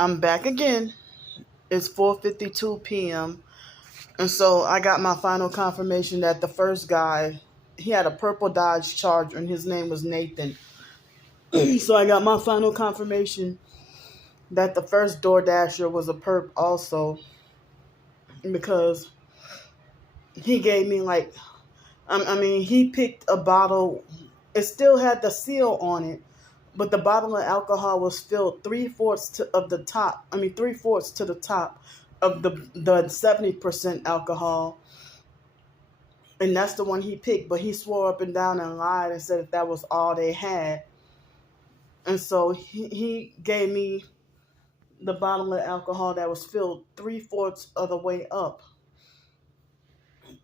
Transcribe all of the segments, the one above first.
I'm back again. It's 4:52 p.m. And so I got my final confirmation that the first guy, he had a purple Dodge Charger and his name was Nathan. So I got my final confirmation that the first DoorDasher was a perp also, because he gave me like, he picked a bottle. It still had the seal on it, but the bottle of alcohol was filled three-fourths to the top of the 70% alcohol, and that's the one he picked. But he swore up and down and lied and said that was all they had, and so he gave me the bottle of alcohol that was filled three-fourths of the way up,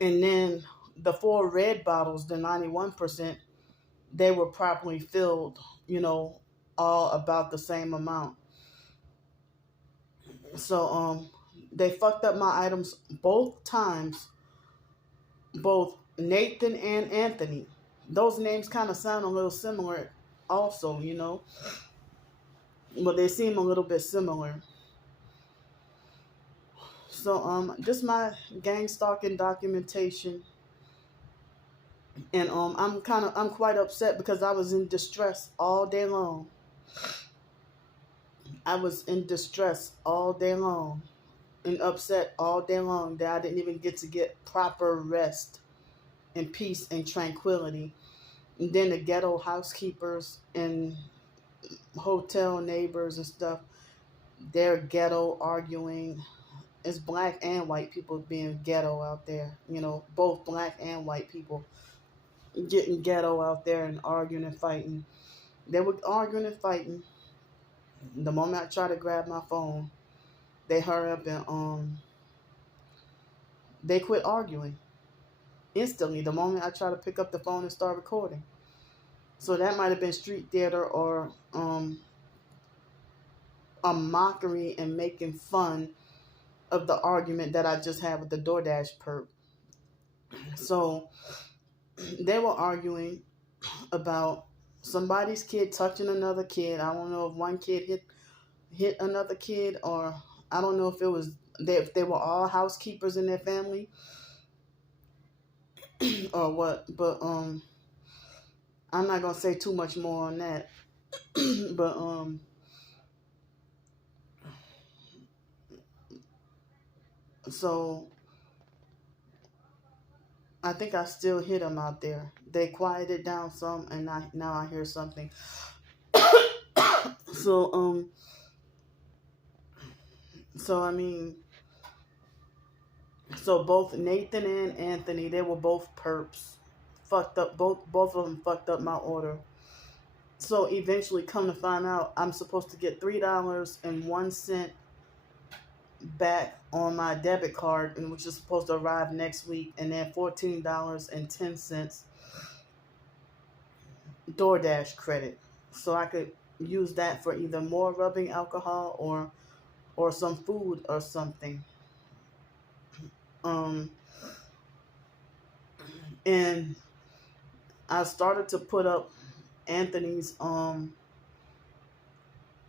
and then the four red bottles, the 91%, they were properly filled, all about the same amount. So they fucked up my items both times, both Nathan and Anthony. Those names kind of sound a little similar also, but they seem a little bit similar. So just my gang stalking documentation, and I'm quite upset because I was in distress all day long. I was in distress all day long and upset all day long that I didn't even get to get proper rest and peace and tranquility. And then the ghetto housekeepers and hotel neighbors and stuff, they're ghetto arguing. It's black and white people being ghetto out there. Both black and white people getting ghetto out there and arguing and fighting. They were arguing and fighting. The moment I try to grab my phone, they hurry up and they quit arguing instantly the moment I try to pick up the phone and start recording. So that might have been street theater or a mockery and making fun of the argument that I just had with the DoorDash perp. So they were arguing about somebody's kid touching another kid. I don't know if one kid hit another kid, or I don't know if they were all housekeepers in their family or what. But I'm not gonna say too much more on that. But so I think I still hit them out there. They quieted down some, and now I hear something. So so I mean, so both Nathan and Anthony, they were both perps. Fucked up, both of them fucked up my order. So eventually, come to find out, I'm supposed to get $3.01 back on my debit card, and which is supposed to arrive next week, and then $14.10 DoorDash credit, so I could use that for either more rubbing alcohol or some food or something. Um, and I started to put up Anthony's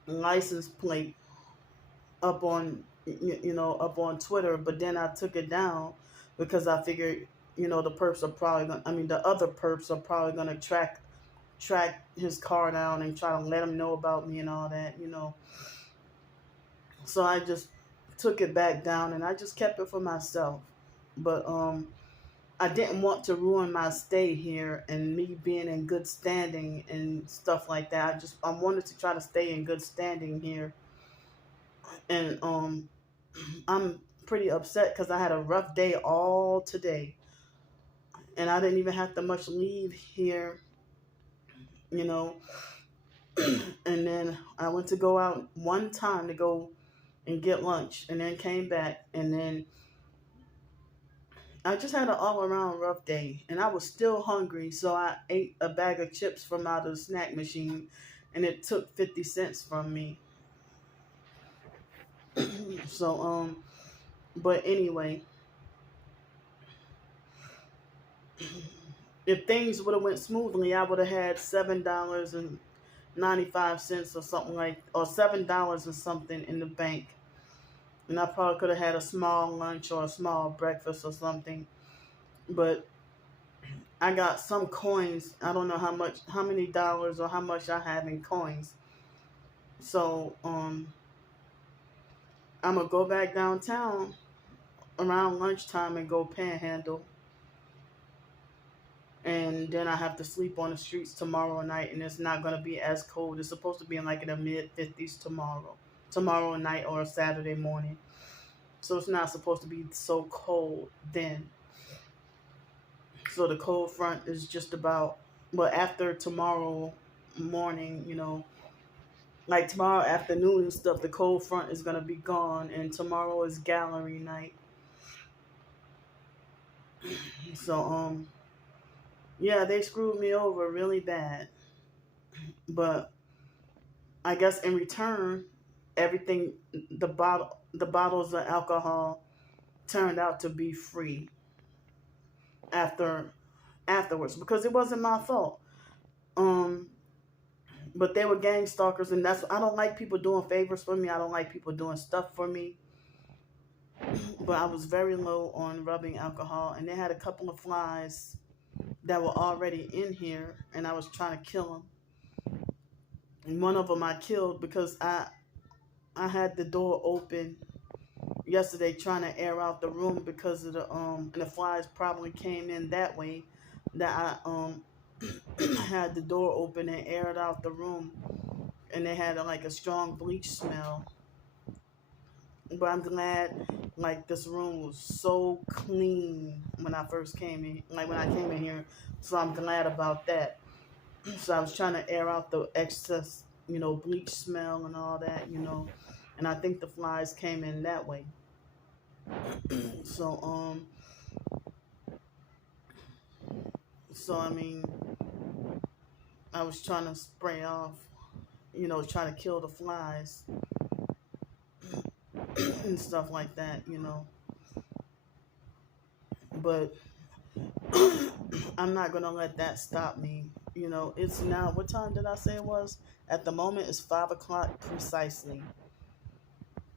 license plate up on up on Twitter, but then I took it down because I figured the perps are probably gonna, the other perps are probably gonna track his car down and try to let him know about me and all that. So I just took it back down and I just kept it for myself. But I didn't want to ruin my stay here and me being in good standing and stuff like that. I wanted to try to stay in good standing here. And I'm pretty upset because I had a rough day all today. And I didn't even have to much leave here, you know. And then I went to go out one time to go and get lunch, and then came back, and then I just had an all around rough day, and I was still hungry, so I ate a bag of chips from out of the snack machine, and it took 50 cents from me. So but anyway, if things would have went smoothly, I would have had $7 95 cents or something like, or $7 or something in the bank, and I probably could have had a small lunch or a small breakfast or something. But I got some coins. I don't know how many dollars or how much I have in coins. So I'm gonna go back downtown around lunchtime and go panhandle, and then I have to sleep on the streets tomorrow night, and it's not gonna be as cold. It's supposed to be in like in the mid 50s tomorrow night or Saturday morning. So it's not supposed to be so cold then. So the cold front is just about, well, after tomorrow morning, like tomorrow afternoon and stuff, the cold front is gonna be gone, and tomorrow is gallery night. So yeah, they screwed me over really bad. But I guess in return, everything, the bottles of alcohol turned out to be free after afterwards, because it wasn't my fault. Um, but they were gang stalkers, and I don't like people doing favors for me. I don't like people doing stuff for me. But I was very low on rubbing alcohol, and they had a couple of flies that were already in here, and I was trying to kill them. And one of them I killed because I had the door open yesterday trying to air out the room because of and the flies probably came in that way, that I had the door open and aired out the room, and they had like a strong bleach smell. But I'm glad, like, this room was so clean when I first came in, like when I came in here. So I'm glad about that. So I was trying to air out the excess, bleach smell and all that, and I think the flies came in that way. So I mean, I was trying to spray off, trying to kill the flies and stuff like that. But I'm not gonna let that stop me. It's now, what time did I say it was? At the moment, it's 5 o'clock precisely.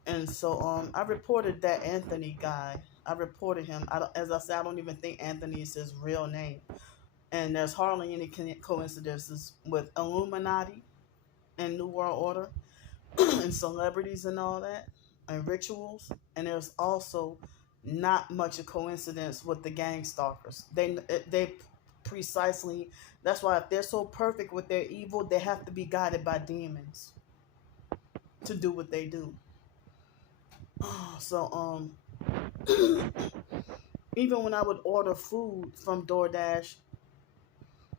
And so I reported that Anthony guy. I reported him. As I said, I don't even think Anthony is his real name. And there's hardly any coincidences with Illuminati and New World Order and celebrities and all that and rituals. And there's also not much of coincidence with the gang stalkers. They precisely, that's why if they're so perfect with their evil, they have to be guided by demons to do what they do. So even when I would order food from DoorDash,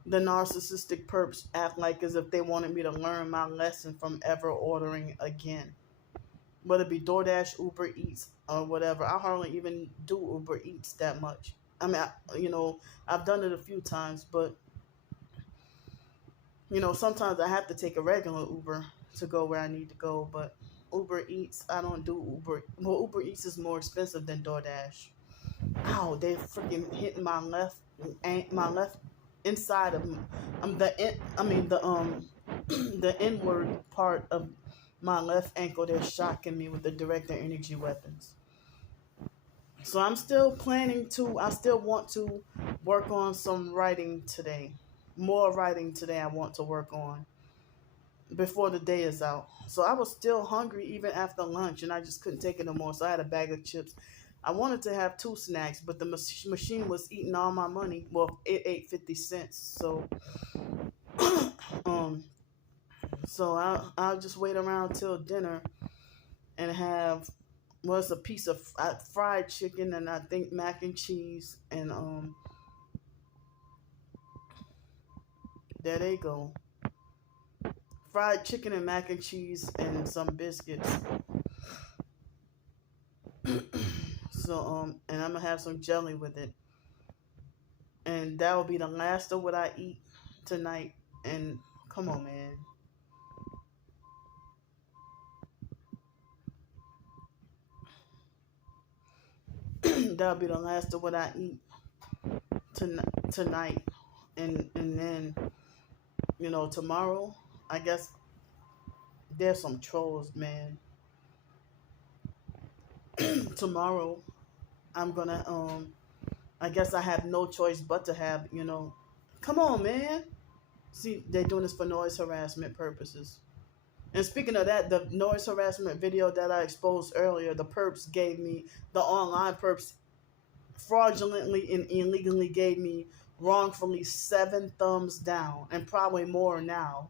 the narcissistic perps act like as if they wanted me to learn my lesson from ever ordering again. Whether it be DoorDash, Uber Eats, or whatever. I hardly even do Uber Eats that much. I mean, I've done it a few times, but, sometimes I have to take a regular Uber to go where I need to go. But Uber Eats, I don't do Uber. Well, Uber Eats is more expensive than DoorDash. Ow, they freaking hit my left inside of the inward part of my left ankle. They're shocking me with the director energy weapons. So I'm still I still want to work on some writing today. More writing today I want to work on before the day is out. So I was still hungry even after lunch, and I just couldn't take it no more. So I had a bag of chips. I wanted to have 2 snacks, but the machine was eating all my money. Well, it ate 50 cents. So um so I'll just wait around till dinner and have, a piece of fried chicken, and I think mac and cheese, and there they go. Fried chicken and mac and cheese and some biscuits. So and I'm gonna have some jelly with it. And that will be the last of what I eat tonight. And come on, man. That'll be the last of what I eat tonight. And then, tomorrow I guess there's some trolls, man. Tomorrow I'm gonna I guess I have no choice but to have, come on, man. See, they're doing this for noise harassment purposes. And speaking of that, the noise harassment video that I exposed earlier, the online perps fraudulently and illegally gave me wrongfully 7 thumbs down and probably more now.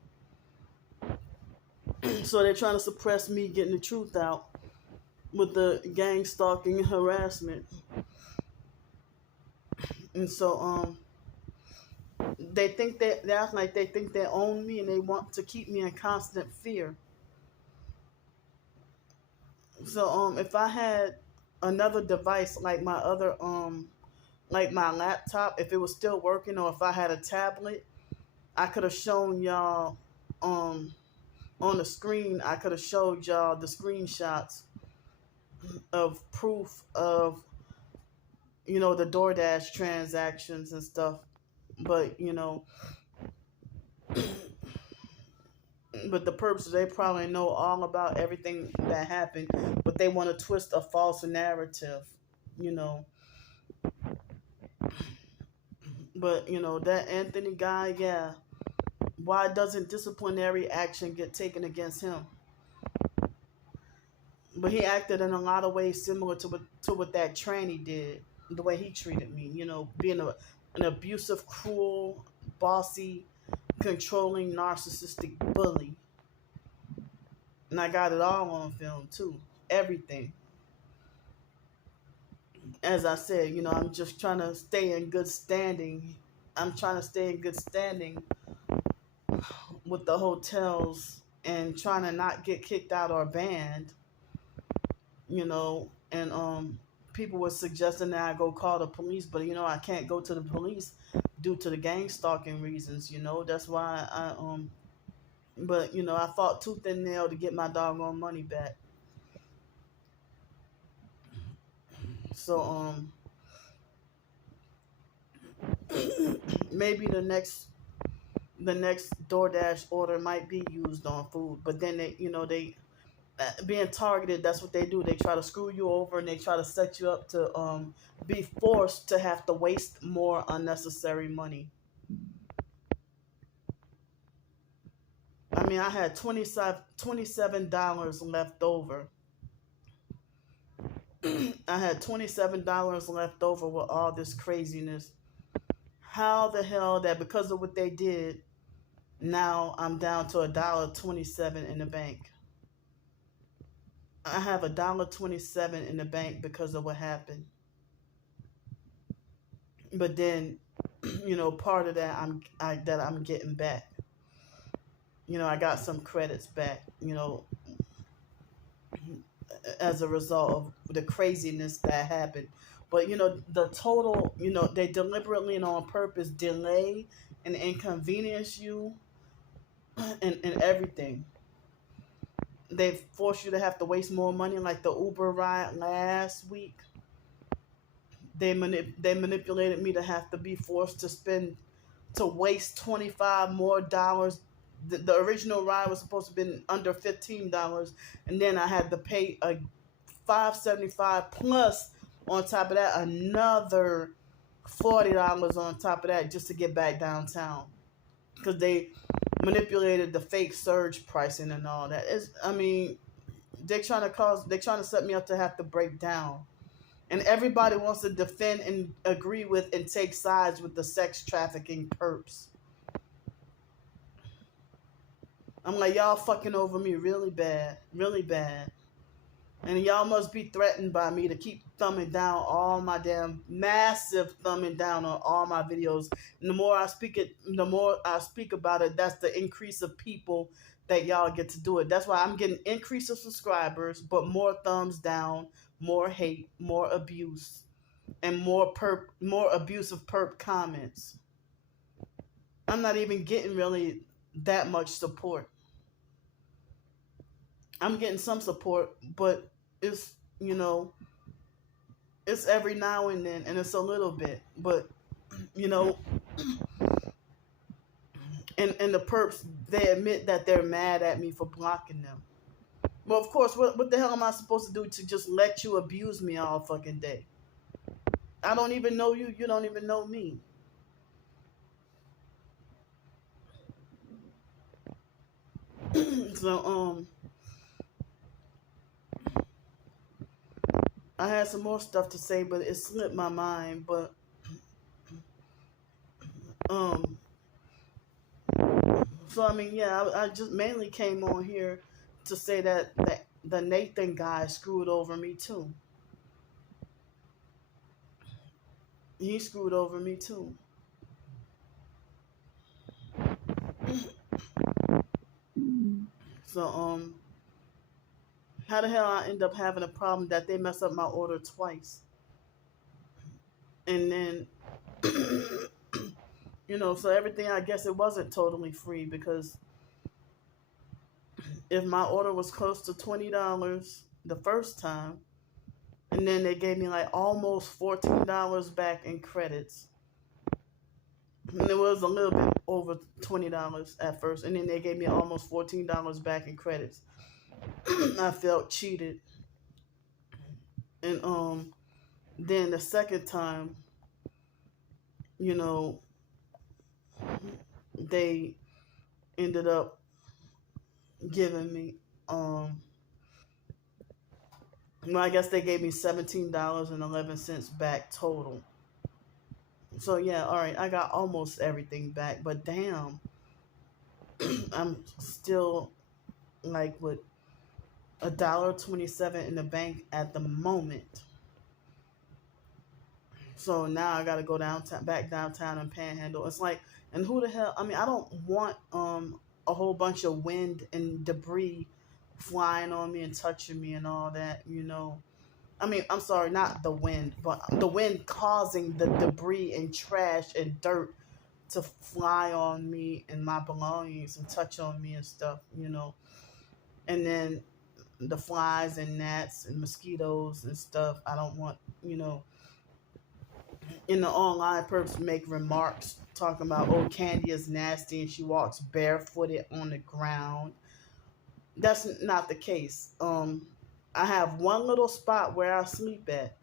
So they're trying to suppress me getting the truth out with the gang stalking and harassment. And so they act like they think they own me and they want to keep me in constant fear. So if I had another device like my other like my laptop, if it was still working, or if I had a tablet, I could have shown y'all on the screen. I could have showed y'all the screenshots of proof of the DoorDash transactions and stuff. But but the perps, they probably know all about everything that happened, but they want to twist a false narrative, you know. But that Anthony guy, yeah. Why doesn't disciplinary action get taken against him? But he acted in a lot of ways similar to what that tranny did. The way he treated me, being an abusive, cruel, bossy, controlling, narcissistic bully. And I got it all on film too. Everything. As I said, I'm just trying to stay in good standing. I'm trying to stay in good standing with the hotels and trying to not get kicked out or banned. And people were suggesting that I go call the police, but I can't go to the police due to the gang stalking reasons. That's why but I fought tooth and nail to get my doggone money back. So maybe the next DoorDash order might be used on food, but then they being targeted, that's what they do. They try to screw you over and they try to set you up to be forced to have to waste more unnecessary money. I mean, I had $27 left over. I had $27 left over with all this craziness. How the hell that because of what they did, now I'm down to $1.27 in the bank. I have $1.27 in the bank because of what happened. But then, part of that I'm getting back. I got some credits back. As a result of the craziness that happened. But the total, they deliberately and on purpose delay and inconvenience you and everything. They force you to have to waste more money, like the Uber ride last week. They manipulated me to have to be forced to waste $25 more. The original ride was supposed to be under $15, and then I had to pay a $5.75 plus on top of that another $40 on top of that just to get back downtown, because they manipulated the fake surge pricing and all that. They're trying to set me up to have to break down. And everybody wants to defend and agree with and take sides with the sex trafficking perps. I'm like, y'all fucking over me really bad, really bad. And y'all must be threatened by me to keep thumbing down all my damn massive thumbing down on all my videos. And the more I speak about it, that's the increase of people that y'all get to do it. That's why I'm getting increase of subscribers, but more thumbs down, more hate, more abuse, and more abusive perp comments. I'm not even getting really that much support. I'm getting some support, but it's it's every now and then, and it's a little bit, but And the perps, they admit that they're mad at me for blocking them. Well, of course, what the hell am I supposed to do to just let you abuse me all fucking day? I don't even know you. You don't even know me. So I had some more stuff to say, but it slipped my mind. But um, so I mean, yeah, I just mainly came on here to say that the Nathan guy screwed over me too. He screwed over me too. So how the hell I end up having a problem that they mess up my order twice, and then so everything, I guess it wasn't totally free, because if my order was close to $20 the first time, and then they gave me like almost $14 back in credits, and it was a little bit over $20 at first, and then they gave me almost $14 back in credits. I felt cheated, and then the second time, you know, they ended up giving me well, I guess they gave me $17.11 back total. So yeah, all right, I got almost everything back, but damn, I'm still like with $1.27 in the bank at the moment. So now I gotta go downtown, back downtown and panhandle. It's like, and who the hell? I mean, I don't want a whole bunch of wind and debris flying on me and touching me and all that. I mean, I'm sorry, not the wind, but the wind causing the debris and trash and dirt to fly on me and my belongings and touch on me and stuff. And then the flies and gnats and mosquitoes and stuff. I don't want, in the online perps make remarks talking about, oh, Candy is nasty and she walks barefooted on the ground. That's not the case. I have one little spot where I sleep at,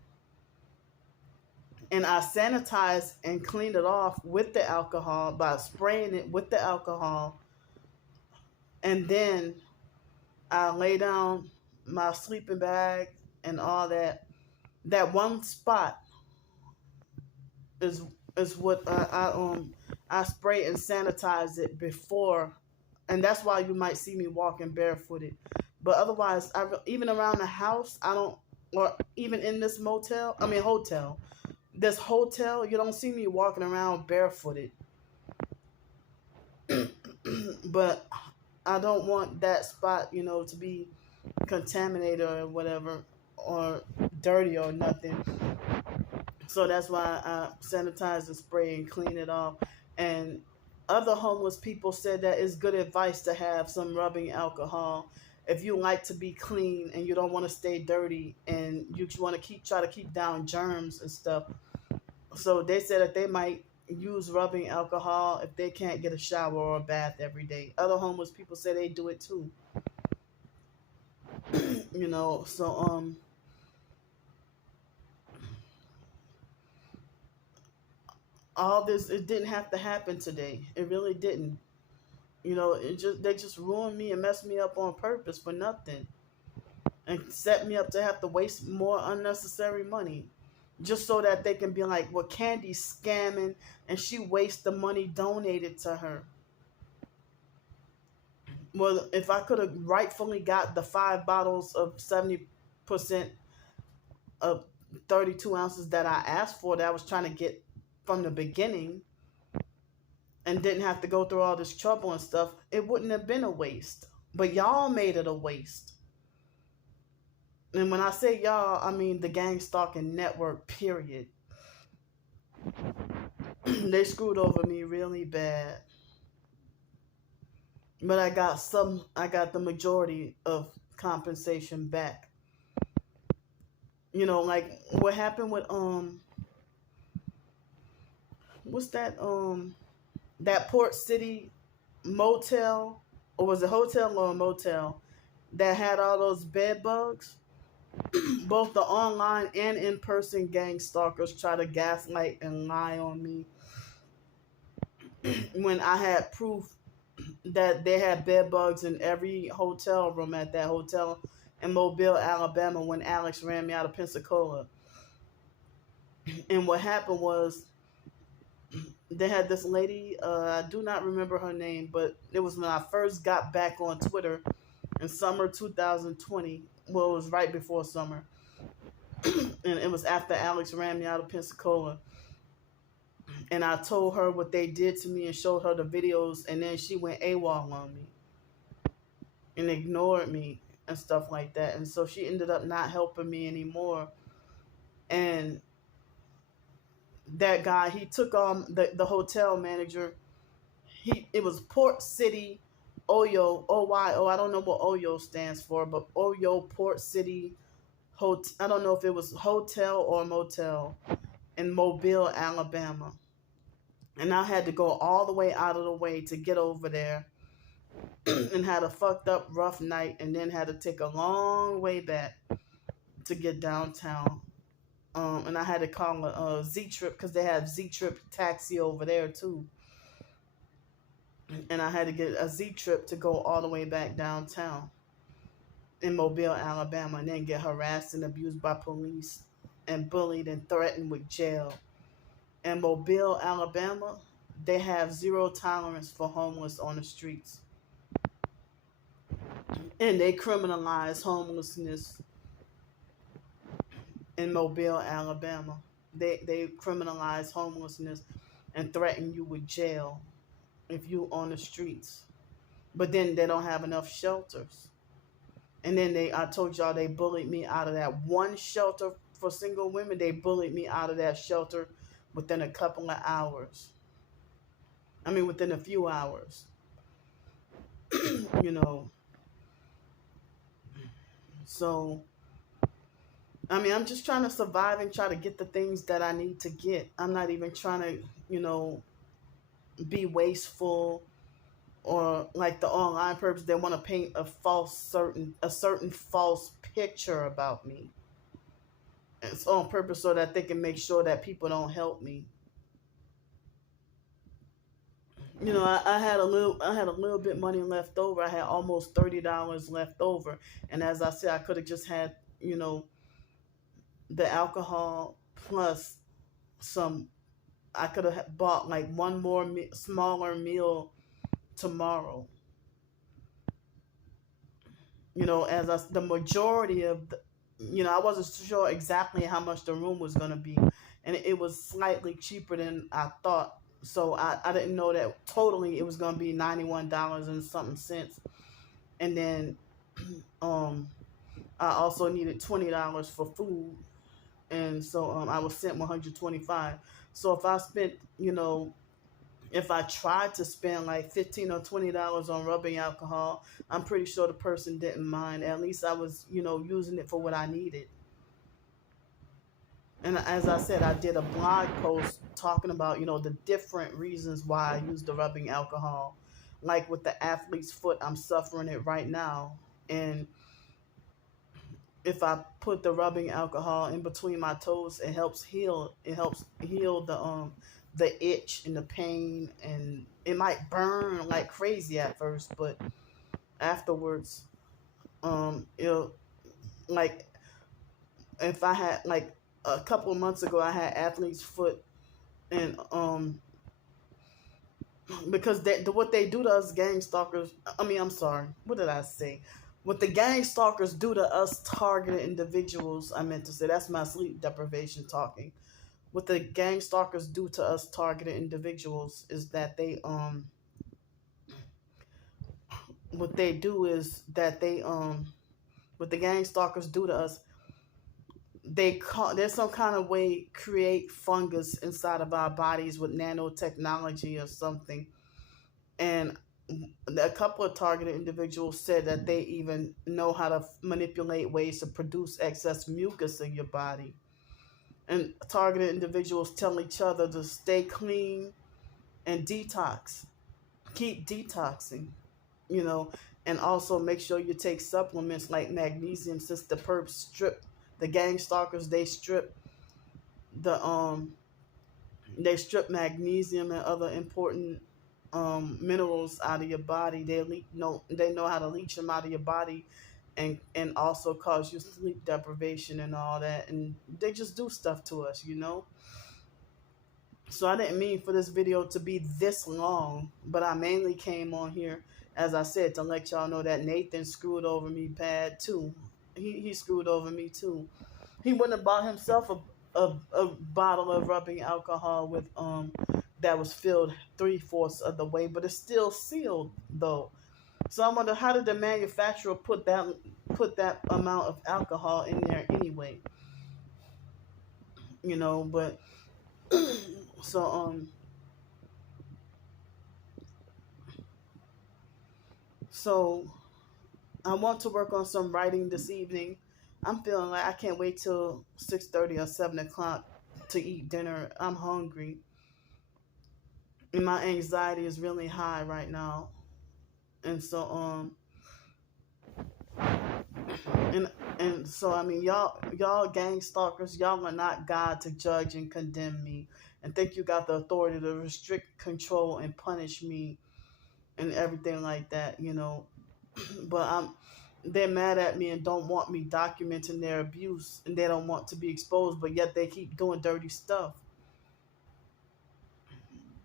and I sanitize and clean it off with the alcohol by spraying it with the alcohol, and then I lay down my sleeping bag and all that. That one spot is what I spray and sanitize it before, and that's why you might see me walking barefooted. But otherwise, even around the house, I don't, or even in this hotel. This hotel, you don't see me walking around barefooted. But I don't want that spot, to be contaminated or whatever, or dirty or nothing. So that's why I sanitize and spray and clean it off. And other homeless people said that it's good advice to have some rubbing alcohol if you like to be clean and you don't want to stay dirty and you want to try to keep down germs and stuff. So they said that they might use rubbing alcohol if they can't get a shower or a bath every day. Other homeless people say they do it too. So all this, it didn't have to happen today. It really didn't. They just ruined me and messed me up on purpose for nothing, and set me up to have to waste more unnecessary money, just so that they can be like, well, Candy's scamming and she wastes the money donated to her. Well, if I could have rightfully got the 5 bottles of 70% of 32 ounces that I asked for, that I was trying to get from the beginning, and didn't have to go through all this trouble and stuff, it wouldn't have been a waste. But y'all made it a waste. And when I say y'all, I mean the gang stalking network, period. They screwed over me really bad. But I got the majority of compensation back. Like what happened with what's that Port City motel, or was it hotel or a motel, that had all those bed bugs. Both the online and in-person gang stalkers try to gaslight and lie on me when I had proof that they had bed bugs in every hotel room at that hotel in Mobile, Alabama, when Alex ran me out of Pensacola. And what happened was they had this lady, I do not remember her name, but it was when I first got back on Twitter in summer 2020. Well, it was right before summer. And it was after Alex ran me out of Pensacola. And I told her what they did to me and showed her the videos, and then she went AWOL on me and ignored me and stuff like that. And so she ended up not helping me anymore. And that guy, he took the hotel manager. It was Port City Oyo, OYO. I don't know what Oyo stands for, but Oyo Port City Hotel. I don't know if it was hotel or motel in Mobile, Alabama. And I had to go all the way out of the way to get over there and had a fucked up rough night, and then had to take a long way back to get downtown. And I had to call a Z-Trip because they have Z-Trip taxi over there too. And I had to get a Z-Trip to go all the way back downtown in Mobile, Alabama, and then get harassed and abused by police and bullied and threatened with jail. In Mobile, Alabama, they have zero tolerance for homeless on the streets. And they criminalize homelessness in Mobile, Alabama. They criminalize homelessness and threaten you with jail if you on the streets. But then they don't have enough shelters. And then I told y'all they bullied me out of that one shelter for single women. They bullied me out of that shelter within a couple of hours. I mean, within a few hours. You know. So, I mean, I'm just trying to survive and try to get the things that I need to get. I'm not even trying to, be wasteful, or like the online purpose. They want to paint a certain false picture about me. It's on purpose so that they can make sure that people don't help me. I had a little bit money left over. I had almost $30 left over, and as I said, I could have just had the alcohol plus some. I could have bought like one more smaller meal tomorrow. The majority of I wasn't sure exactly how much the room was going to be, and it was slightly cheaper than I thought. So I didn't know that totally it was going to be $91 and something cents. And then I also needed $20 for food. And so I was sent $125. So if I spent, if I tried to spend like $15 or $20 on rubbing alcohol, I'm pretty sure the person didn't mind. At least I was, using it for what I needed. And as I said, I did a blog post talking about, the different reasons why I use the rubbing alcohol. Like with the athlete's foot, I'm suffering it right now. And if I put the rubbing alcohol in between my toes, it helps heal. It helps heal the itch and the pain, and it might burn like crazy at first, but afterwards, it'll, like, if I had, like, a couple of months ago, I had athlete's foot, and because what they do to us gang stalkers, I'm sorry, what did I say? What the gang stalkers do to us targeted individuals, I meant to say, that's my sleep deprivation talking. What the gang stalkers do to us targeted individuals is that what they do is that what the gang stalkers do to us, there's some kind of way create fungus inside of our bodies with nanotechnology or something. And a couple of targeted individuals said that they even know how to manipulate ways to produce excess mucus in your body. And targeted individuals tell each other to stay clean and detox keep detoxing, you know, and also make sure you take supplements like magnesium, since the perps strip the gang stalkers, the they strip magnesium and other important minerals out of your body. They know how to leach them out of your body, and also cause you sleep deprivation and all that. And they just do stuff to us, you know. So I didn't mean for this video to be this long, but I mainly came on here, as I said, to let y'all know that Nathan screwed over me bad too. He screwed over me too. He wouldn't have bought himself a bottle of rubbing alcohol with that was filled 3/4 of the way, but it's still sealed though. So I wonder, how did the manufacturer put that amount of alcohol in there anyway? You know, but so so I want to work on some writing this evening. I'm feeling like I can't wait till 6:30 or 7 o'clock to eat dinner. I'm hungry, and my anxiety is really high right now. And so and so I mean, y'all gang stalkers, y'all are not God to judge and condemn me and think you got the authority to restrict, control, and punish me and everything like that, you know. But they're mad at me and don't want me documenting their abuse, and they don't want to be exposed, but yet they keep doing dirty stuff.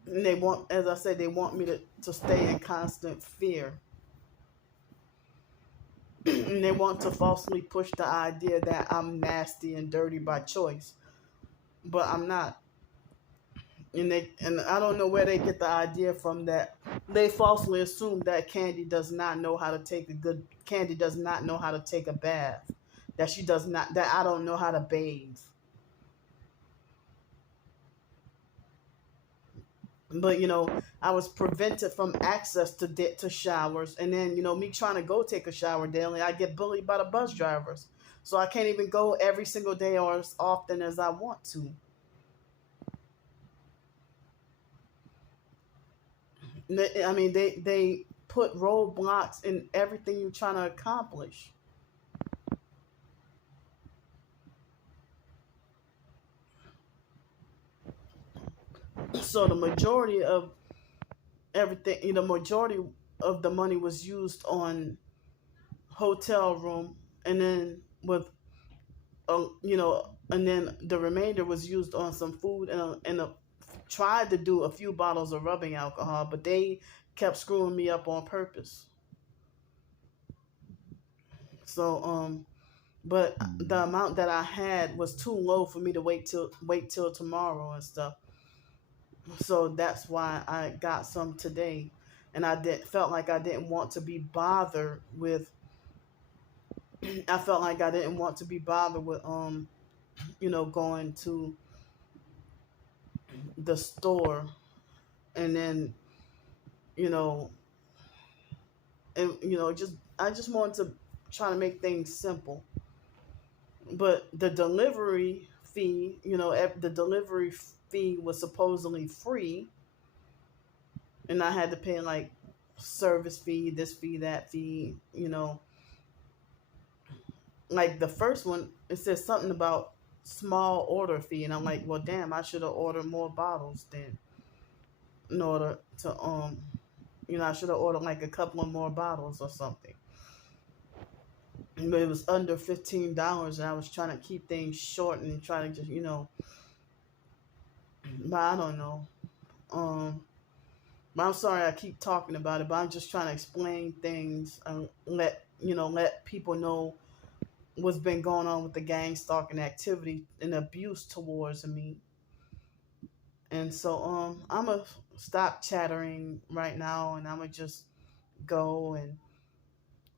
And they want, as I said, they want me to stay in constant fear. And they want to falsely push the idea that I'm nasty and dirty by choice, but I'm not. And I don't know where they get the idea from that they falsely assume that Candy does not know how to take a bath, that she does not, that I don't know how to bathe. But you know, I was prevented from access to showers, and then you know, me trying to go take a shower daily, I get bullied by the bus drivers, so I can't even go every single day or as often as I want to. I mean, they put roadblocks in everything you're trying to accomplish. So the majority of everything, you know, majority of the money was used on hotel room, and then and then the remainder was used on some food tried to do a few bottles of rubbing alcohol, but they kept screwing me up on purpose. So but the amount that I had was too low for me to wait till tomorrow and stuff. So that's why I got some today, and felt like I didn't want to be bothered with. I felt like I didn't want to be bothered with going to the store, and then you know just I just wanted to try to make things simple. But the delivery fee, the delivery fee was supposedly free, and I had to pay like service fee, this fee, that fee, like the first one, it says something about small order fee, and I'm like, well, damn, I should have ordered more bottles then, in order to I should have ordered like a couple of more bottles or something. But it was under $15, and I was trying to keep things short and try to just but I don't know. But I'm sorry I keep talking about it, but I'm just trying to explain things and let people know what's been going on with the gang stalking activity and abuse towards me. And so I'm gonna stop chattering right now, and I'm gonna just go, and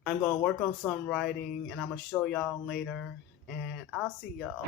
I'm gonna work on some writing, and I'm gonna show y'all later, and I'll see y'all.